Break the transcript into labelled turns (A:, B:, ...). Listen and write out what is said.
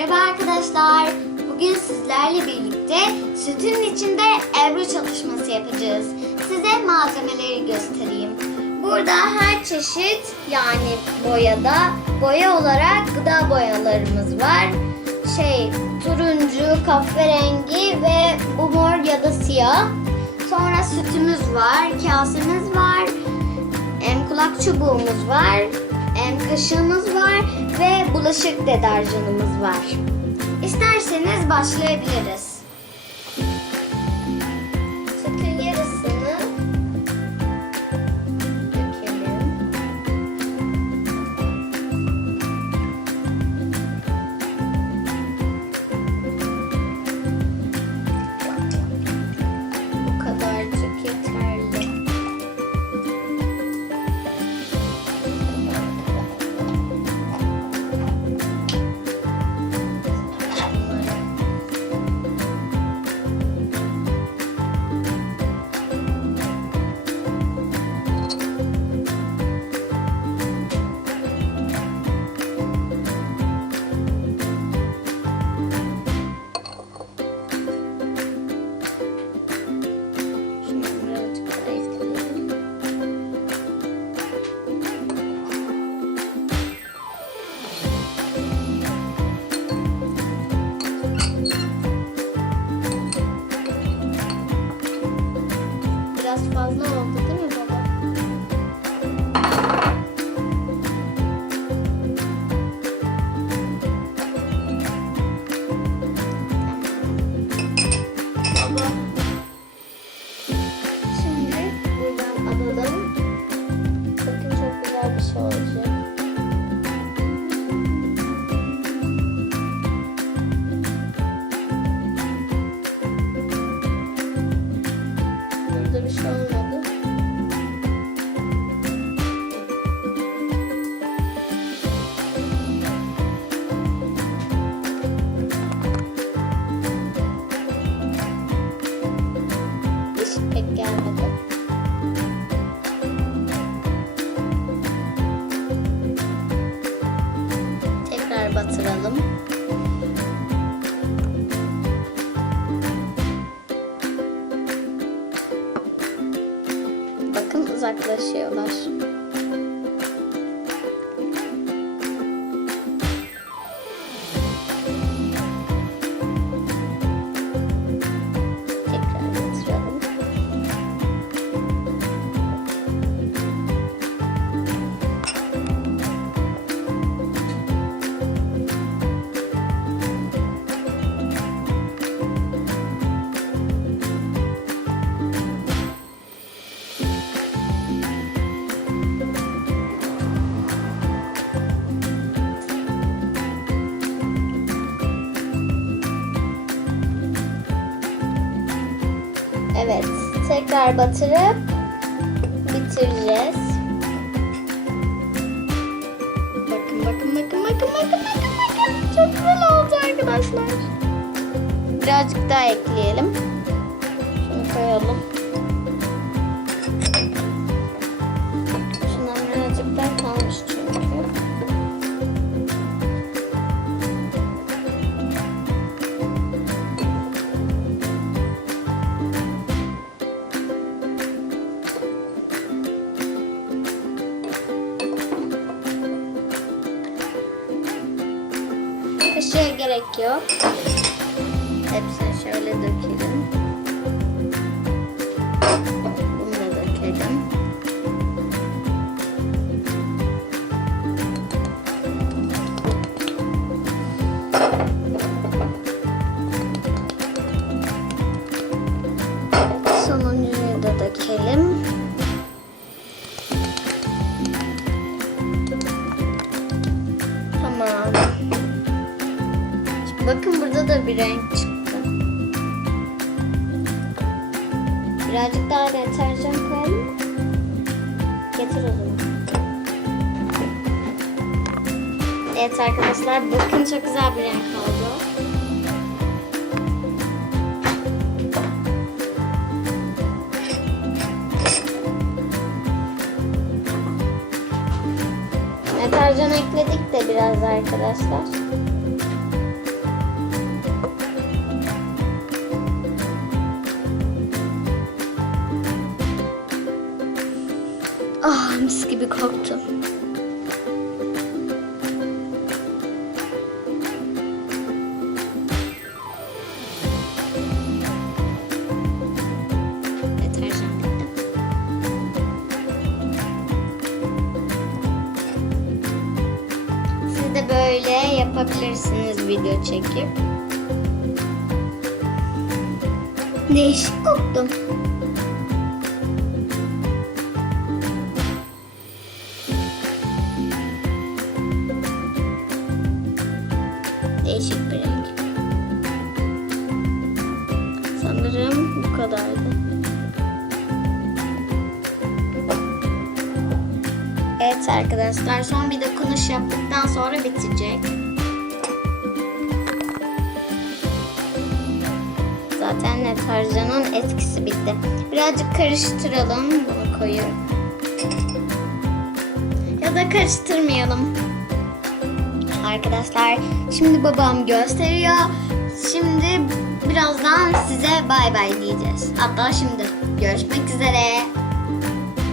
A: Merhaba arkadaşlar. Bugün sizlerle birlikte sütün içinde ebru çalışması yapacağız. Size malzemeleri göstereyim. Burada her çeşit yani boyada boya olarak gıda boyalarımız var. Şey turuncu, kahverengi ve bu mor ya da siyah. Sonra sütümüz var, kasemiz var, kulak çubuğumuz var, kaşığımız var ve bulaşık deterjanımız var. İsterseniz başlayabiliriz. Biraz fazla oldu değil mi uzaklaşıyorlar. Evet, tekrar batırıp bitireceğiz. Bakın, bakın, bakın, bakın, bakın, bakın, bakın. Çok güzel oldu arkadaşlar. Birazcık daha ekleyelim. Şunu koyalım. Kaşığa gerek yok. Hepsini şöyle dökelim. Bakın burada da bir renk çıktı. Birazcık daha deterjan koyalım. Getir o zaman. Evet arkadaşlar bakın çok güzel bir renk oldu. Deterjan ekledik de biraz arkadaşlar. Mis gibi koktu. De böyle yapabilirsiniz video çekip. Değişik koktu. Kadardı. Evet arkadaşlar son bir dokunuş yaptıktan sonra bitecek. Zaten deterjanın etkisi bitti. Birazcık karıştıralım bunu koyup. Ya da karıştırmayalım. Arkadaşlar şimdi babam gösteriyor. Şimdi birazdan size bay bay diyeceğiz. Hatta şimdi görüşmek üzere.